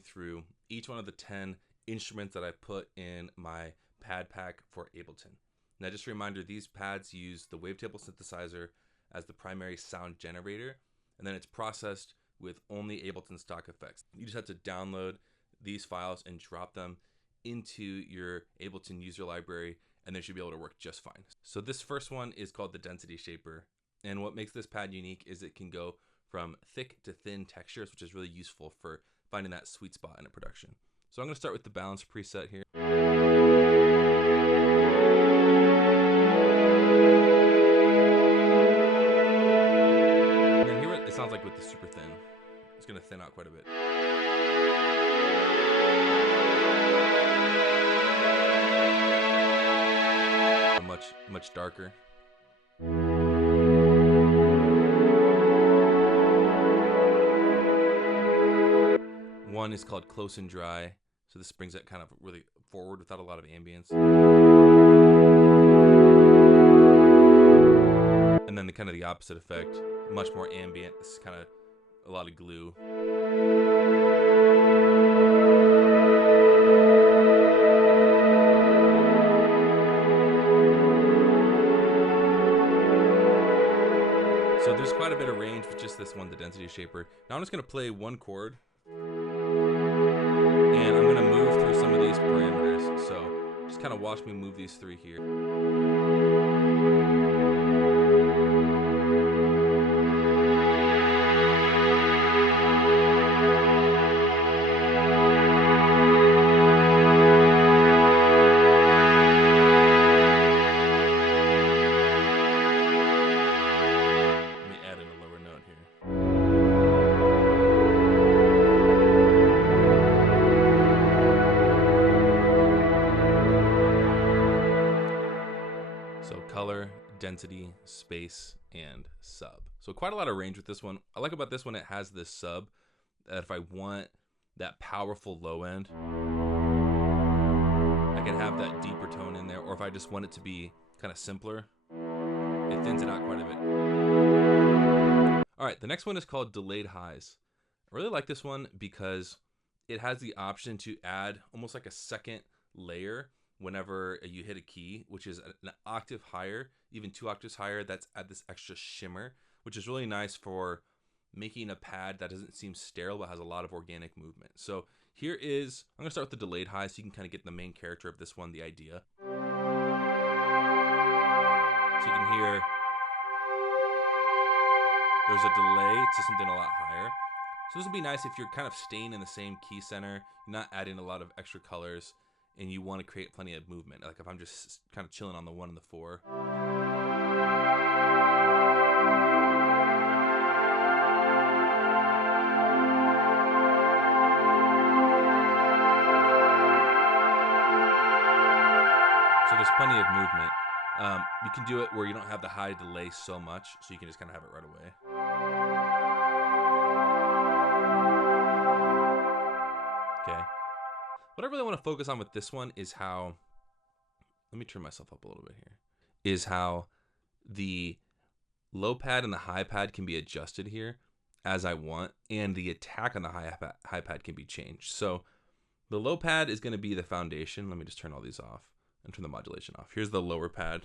you through each one of the 10 instruments that I put in my pad pack for Ableton. Now, just a reminder, these pads use the Wavetable synthesizer as the primary sound generator, and then it's processed with only Ableton stock effects. You just have to download these files and drop them into your Ableton user library, and they should be able to work just fine. So this first one is called the Density Shaper, and what makes this pad unique is it can go from thick to thin textures, which is really useful for finding that sweet spot in a production. So I'm going to start with the balance preset here. And then hear what it sounds like with the super thin. It's going to thin out quite a bit. Much darker. One is called Close and Dry, so this brings it kind of really forward without a lot of ambience. And then the kind of the opposite effect, much more ambient. This is kind of a lot of glue. So there's quite a bit of range with just this one, the Density Shaper. Now I'm just going to play one chord, and I'm going to move through some of these parameters. So just kind of watch me move these three here. Color, density, space, and sub. So quite a lot of range with this one. I like about this one, it has this sub that if I want that powerful low end, I can have that deeper tone in there, or if I just want it to be kind of simpler, it thins it out quite a bit. All right, the next one is called Delayed Highs. I really like this one because it has the option to add almost like a second layer whenever you hit a key, which is an octave higher, even 2 octaves higher. That's add this extra shimmer, which is really nice for making a pad that doesn't seem sterile but has a lot of organic movement. So here is, I'm gonna start with the delayed high so you can kind of get the main character of this one, the idea. So you can hear there's a delay to something a lot higher. So this would be nice if you're kind of staying in the same key center, you're not adding a lot of extra colors, and you want to create plenty of movement. Like if I'm just kind of chilling on the 1 and the 4. So there's plenty of movement. You can do it where you don't have the high delay so much, so you can just kind of have it right away. Okay. What I really want to focus on with this one is how, let me turn myself up a little bit here, is how the low pad and the high pad can be adjusted here as I want, and the attack on the high pad can be changed. So the low pad is going to be the foundation. Let me just turn all these off and turn the modulation off. Here's the lower pad.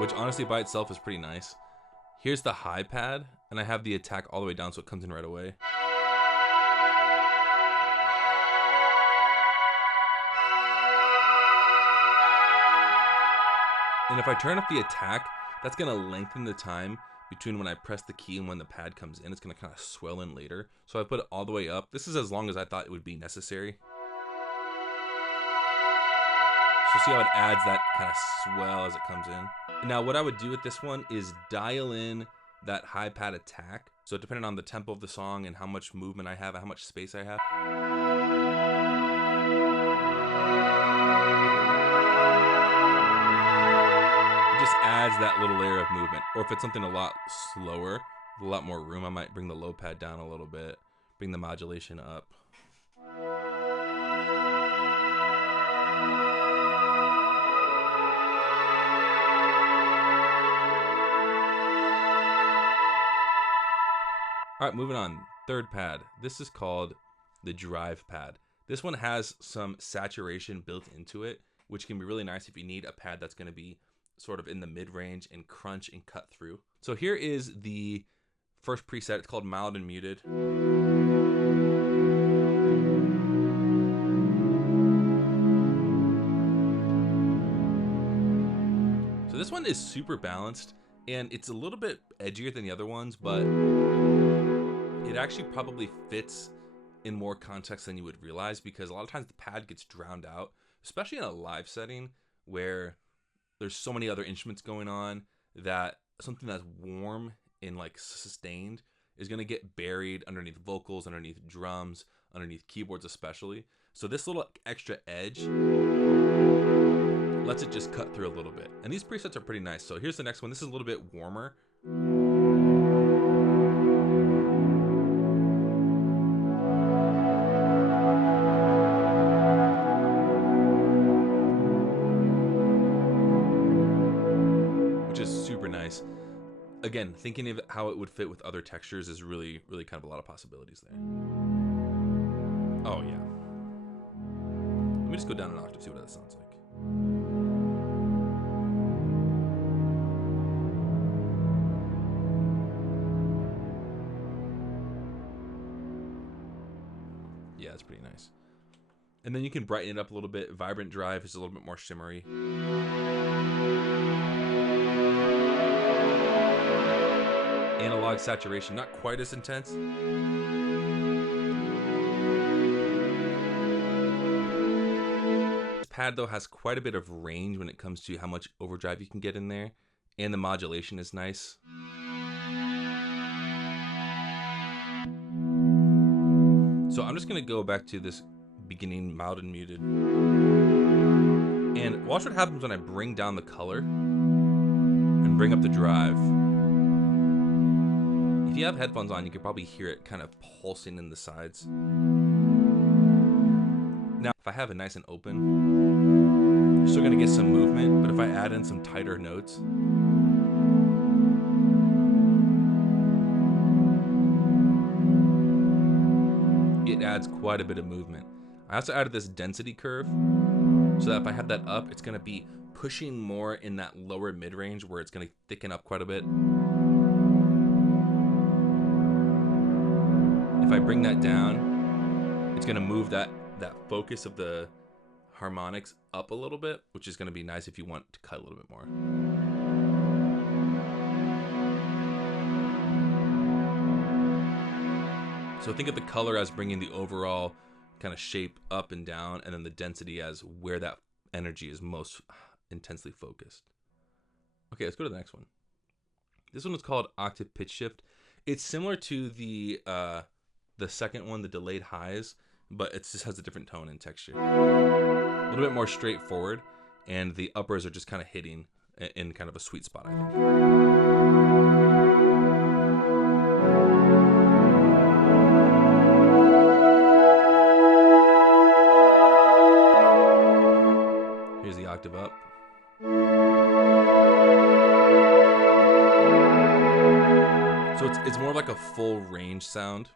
Which honestly by itself is pretty nice. Here's the high pad, and I have the attack all the way down so it comes in right away. And if I turn up the attack, that's gonna lengthen the time between when I press the key and when the pad comes in. It's gonna kind of swell in later. So I put it all the way up. This is as long as I thought it would be necessary. So see how it adds that kind of swell as it comes in. Now what I would do with this one is dial in that high pad attack. So depending on the tempo of the song and how much movement I have and how much space I have. It just adds that little layer of movement. Or if it's something a lot slower, with a lot more room, I might bring the low pad down a little bit, bring the modulation up. All right, moving on. Third pad. This is called the drive pad. This one has some saturation built into it, which can be really nice if you need a pad that's going to be sort of in the mid-range and crunch and cut through. So here is the first preset. It's called mild and muted. So this one is super balanced, and it's a little bit edgier than the other ones, but it actually probably fits in more context than you would realize, because a lot of times the pad gets drowned out, especially in a live setting where there's so many other instruments going on, that something that's warm and like sustained is going to get buried underneath vocals, underneath drums, underneath keyboards especially. So this little extra edge lets it just cut through a little bit. And these presets are pretty nice. So here's the next one. This is a little bit warmer. Which is super nice. Again, thinking of how it would fit with other textures is really, really kind of a lot of possibilities there. Oh yeah. Let me just go down an octave, see what that sounds like. Yeah, it's pretty nice. And then you can brighten it up a little bit. Vibrant drive is a little bit more shimmery. Analog saturation, not quite as intense. This pad though has quite a bit of range when it comes to how much overdrive you can get in there, and the modulation is nice. So I'm just gonna go back to this beginning mild and muted, and watch what happens when I bring down the color and bring up the drive. If you have headphones on, you can probably hear it kind of pulsing in the sides. Now, if I have it nice and open, you're still gonna get some movement, but if I add in some tighter notes, it adds quite a bit of movement. I also added this density curve, so that if I have that up, it's gonna be pushing more in that lower mid-range where it's gonna thicken up quite a bit. If I bring that down, it's gonna move that focus of the harmonics up a little bit, which is gonna be nice if you want to cut a little bit more. So think of the color as bringing the overall kind of shape up and down, and then the density as where that energy is most intensely focused. Okay, let's go to the next one. This one is called Octave Pitch Shift. It's similar to the second one, the delayed highs, but it just has a different tone and texture. A little bit more straightforward, and the uppers are just kind of hitting in kind of a sweet spot, I think. Here's the octave up. So it's more like a full range sound.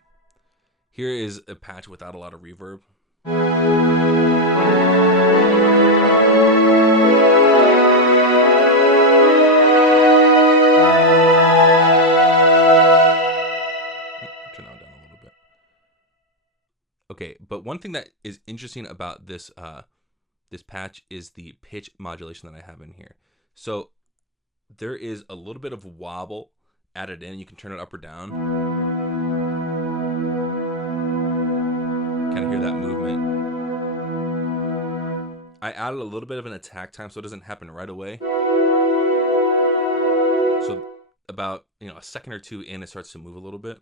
Here is a patch without a lot of reverb. Turn that down a little bit. Okay, but one thing that is interesting about this this patch is the pitch modulation that I have in here. So there is a little bit of wobble added in. You can turn it up or down. Kind of hear that movement. I added a little bit of an attack time so it doesn't happen right away. So about a second or two in, it starts to move a little bit.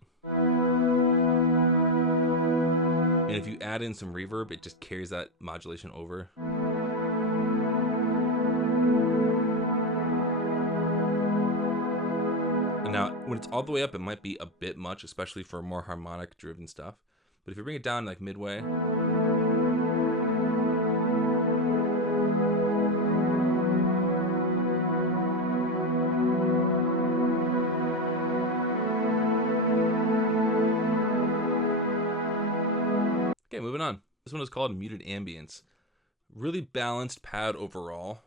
And if you add in some reverb, it just carries that modulation over. And now, when it's all the way up, it might be a bit much, especially for more harmonic-driven stuff. But if you bring it down like midway, Okay, moving on. This one is called Muted Ambience. Really balanced pad overall.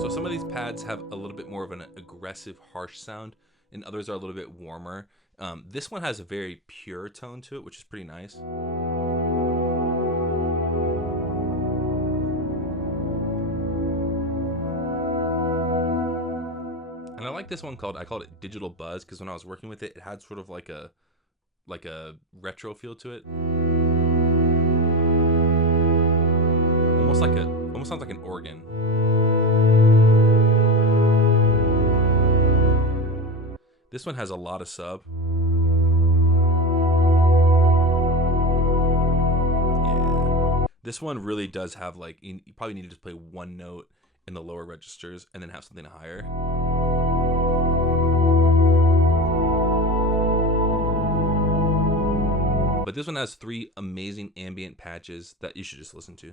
So some of these pads have a little bit more of an aggressive, harsh sound, and others are a little bit warmer. This one has a very pure tone to it, which is pretty nice. And I like this one I called it Digital Buzz, because when I was working with it, it had sort of like a retro feel to it. Almost sounds like an organ. This one has a lot of sub. Yeah. This one really does have like, you probably need to just play one note in the lower registers and then have something higher. But this one has 3 amazing ambient patches that you should just listen to.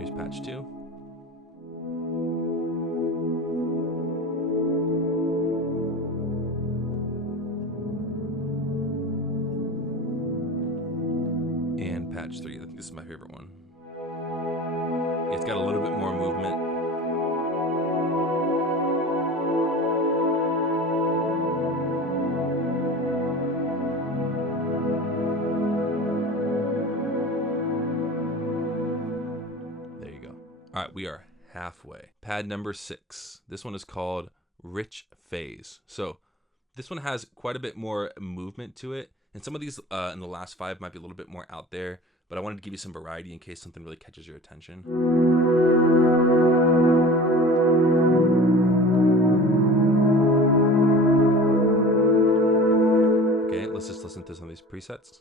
Here's patch 2. And patch 3. I think this is my favorite one. It's got a little bit more movement. All right, we are halfway. Pad number 6. This one is called Rich Phase. So this one has quite a bit more movement to it. And some of these in the last 5 might be a little bit more out there, but I wanted to give you some variety in case something really catches your attention. Okay, let's just listen to some of these presets.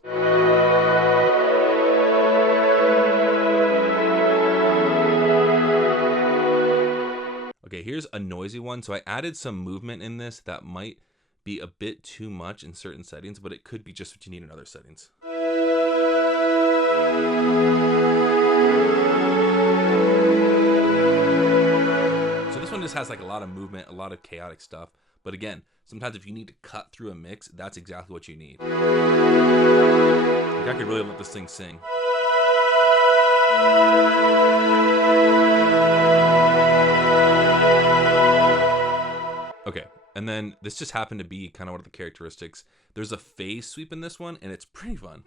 Okay, here's a noisy one. So I added some movement in this that might be a bit too much in certain settings, but it could be just what you need in other settings. So this one just has like a lot of movement, a lot of chaotic stuff. But again, sometimes if you need to cut through a mix, that's exactly what you need. Like I could really let this thing sing. Okay, and then this just happened to be kind of one of the characteristics. There's a phase sweep in this one, and it's pretty fun.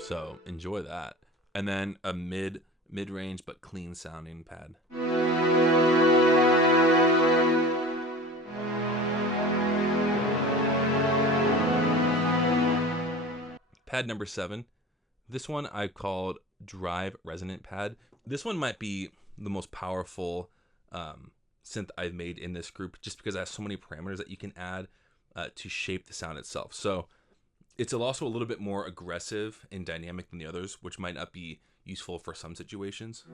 So enjoy that. And then a mid-range but clean sounding pad. Pad number 7. This one I called Drive Resonant Pad. This one might be the most powerful synth I've made in this group, just because it has so many parameters that you can add to shape the sound itself. So it's also a little bit more aggressive and dynamic than the others, which might not be useful for some situations.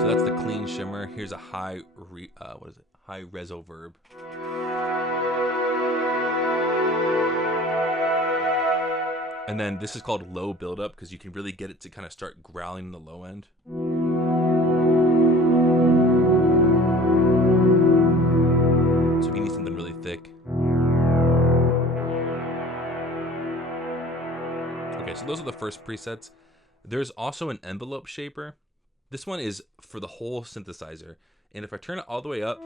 So that's the clean shimmer. Here's a high reso verb. And then this is called low buildup, because you can really get it to kind of start growling in the low end. So if you need something really thick. Okay, so those are the first presets. There's also an envelope shaper. This one is for the whole synthesizer. And if I turn it all the way up,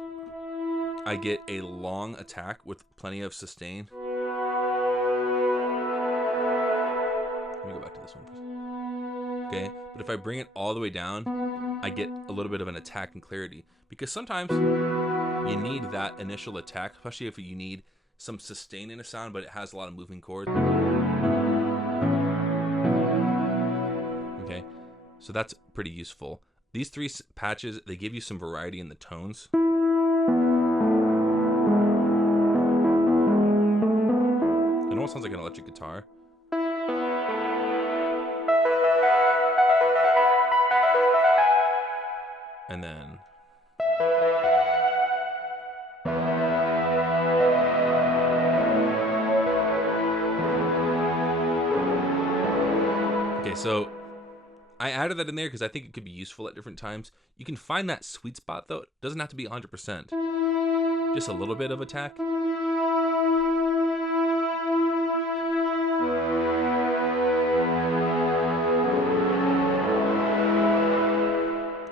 I get a long attack with plenty of sustain. Let me go back to this one first. Okay, but if I bring it all the way down, I get a little bit of an attack and clarity, because sometimes you need that initial attack, especially if you need some sustain in a sound, but it has a lot of moving chords. Okay, so that's pretty useful. These 3 patches, they give you some variety in the tones. It almost sounds like an electric guitar. And then okay, so I added that in there because I think it could be useful at different times. You can find that sweet spot though. It doesn't have to be 100%. Just a little bit of attack.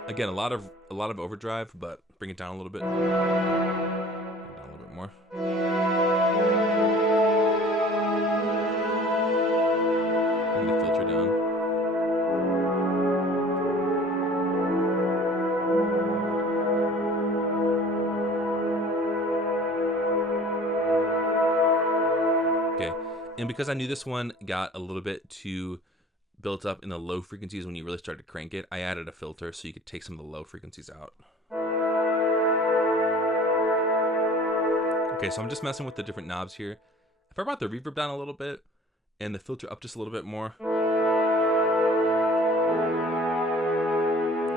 Again, a lot of overdrive, but bring it down a little bit. Bring it down a little bit more. Bring the filter down. Okay, and because I knew this one got a little bit too built up in the low frequencies when you really start to crank it, I added a filter so you could take some of the low frequencies out. Okay, so I'm just messing with the different knobs here. If I brought the reverb down a little bit and the filter up just a little bit more,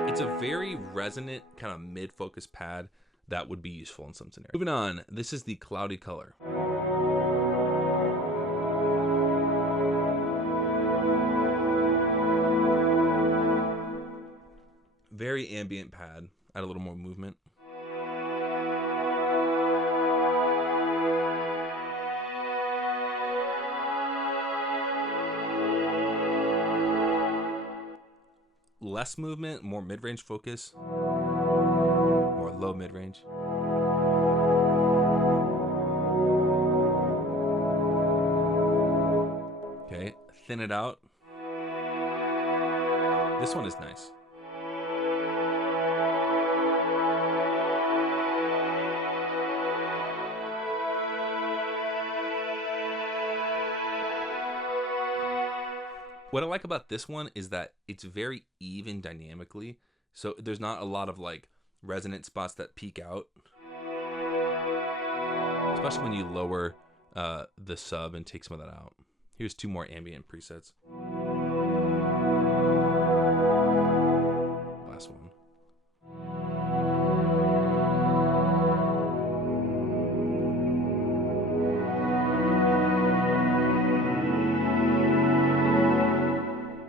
it's a very resonant kind of mid-focus pad that would be useful in some scenarios. Moving on, this is the Cloudy Color. Very ambient pad, add a little more movement. Less movement, more mid-range focus, more low mid-range. Okay, thin it out. This one is nice. What I like about this one is that it's very even dynamically. So there's not a lot of like resonant spots that peak out. Especially when you lower the sub and take some of that out. Here's two more ambient presets. Last one.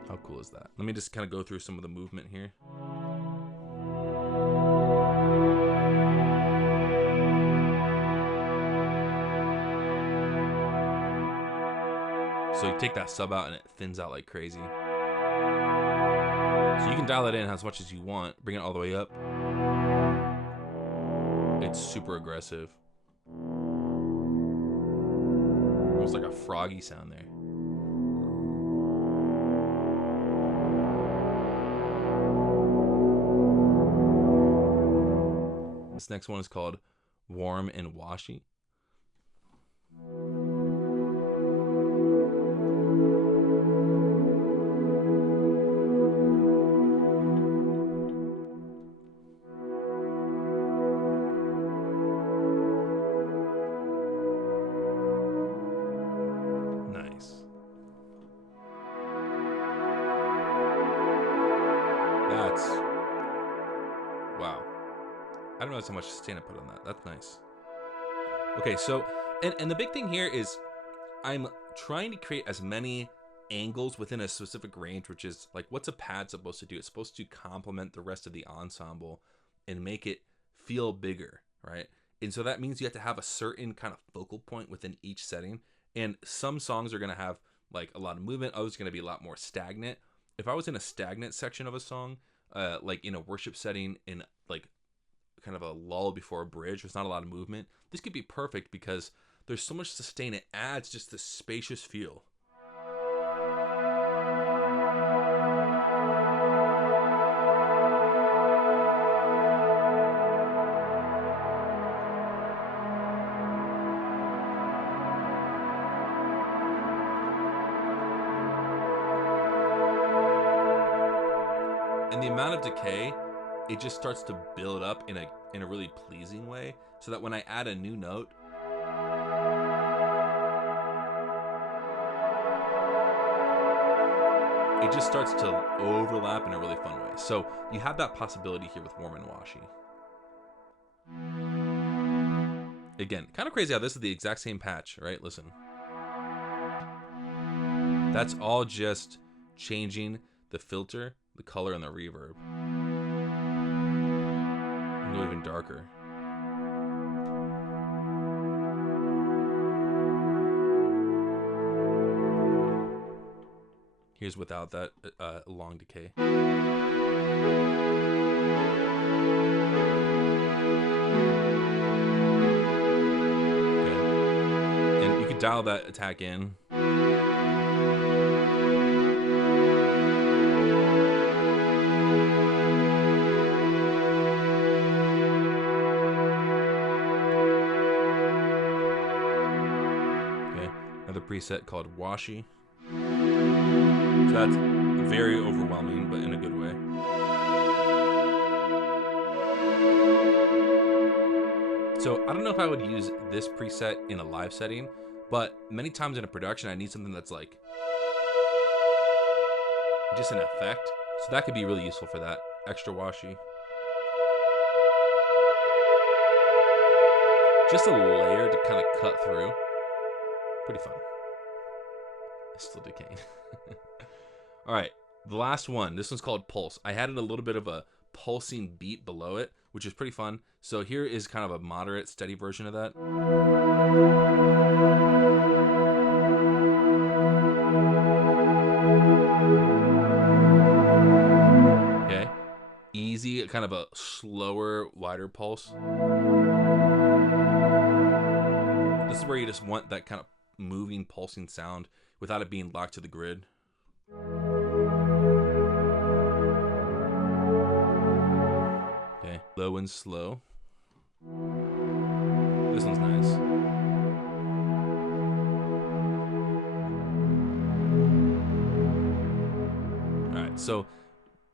How cool is that? Let me just kind of go through some of the movement here. So you take that sub out and it thins out like crazy. So you can dial it in as much as you want, bring it all the way up. It's super aggressive. Almost like a froggy sound there. This next one is called Warm and Washy. Nice. That's... wow. I don't realize how much sustain I put on that. That's nice. Okay, so, and the big thing here is I'm trying to create as many angles within a specific range, which is like, what's a pad supposed to do? It's supposed to complement the rest of the ensemble and make it feel bigger, right? And so that means you have to have a certain kind of focal point within each setting. And some songs are going to have like a lot of movement. Others are going to be a lot more stagnant. If I was in a stagnant section of a song, like in a worship setting, in like kind of a lull before a bridge, there's not a lot of movement, this could be perfect because there's so much sustain. It adds just this spacious feel. And the amount of decay, it just starts to build up in a really pleasing way, so that when I add a new note, it just starts to overlap in a really fun way. So you have that possibility here with Warm and Washy. Again, kind of crazy how this is the exact same patch, right? Listen. That's all just changing the filter, the color, and the reverb. And go even darker. Here's without that long decay. Dial that attack in. Okay, another preset called Washy. So that's very overwhelming, but in a good way. So I don't know if I would use this preset in a live setting, but many times in a production, I need something that's like just an effect. So that could be really useful for that. Extra Washy. Just a layer to kind of cut through. Pretty fun. It's still decaying. All right, the last one. This one's called Pulse. I added a little bit of a pulsing beat below it, which is pretty fun. So here is kind of a moderate, steady version of that. Okay, easy, kind of a slower, wider pulse. This is where you just want that kind of moving, pulsing sound without it being locked to the grid. Okay, low and slow. This one's nice. All right, so,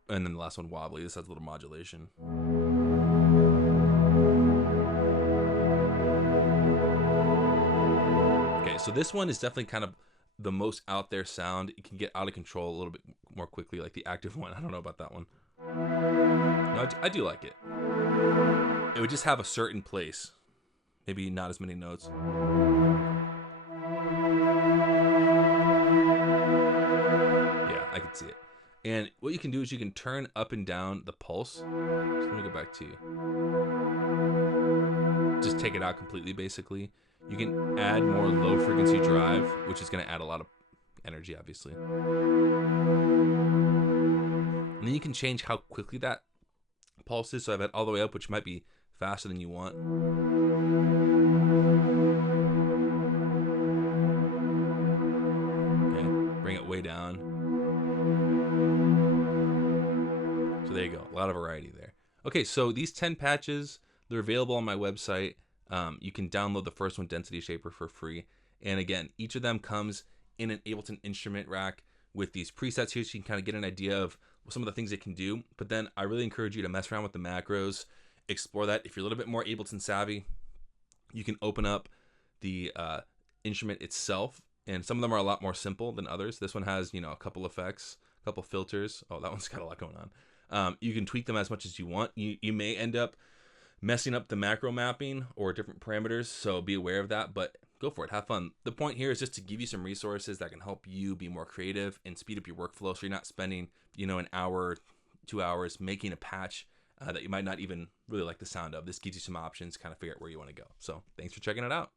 and then the last one, wobbly. This has a little modulation. Okay, so this one is definitely kind of the most out there sound. It can get out of control a little bit more quickly, like the active one. I don't know about that one. No, I do like it. It would just have a certain place. Maybe not as many notes. Yeah, I can see it. And what you can do is you can turn up and down the pulse. So let me go back to just take it out completely, basically. You can add more low frequency drive, which is going to add a lot of energy, obviously. And then you can change how quickly that pulse is. So I've had all the way up, which might be faster than you want. Okay, bring it way down. So there you go, a lot of variety there. Okay, so these 10 patches, they're available on my website. You can download the first one, Density Shaper, for free. And again, each of them comes in an Ableton instrument rack with these presets here, so you can kind of get an idea of some of the things it can do. But then I really encourage you to mess around with the macros, explore that. If you're a little bit more Ableton savvy, you can open up the instrument itself, and some of them are a lot more simple than others. This one has, you know, a couple effects, a couple filters. Oh, that one's got a lot going on. You can tweak them as much as you want. You may end up messing up the macro mapping or different parameters, so be aware of that, but go for it, have fun. The point here is just to give you some resources that can help you be more creative and speed up your workflow, so you're not spending, you know, an hour, 2 hours making a patch that you might not even really like the sound of. This gives you some options, kind of figure out where you want to go. So thanks for checking it out.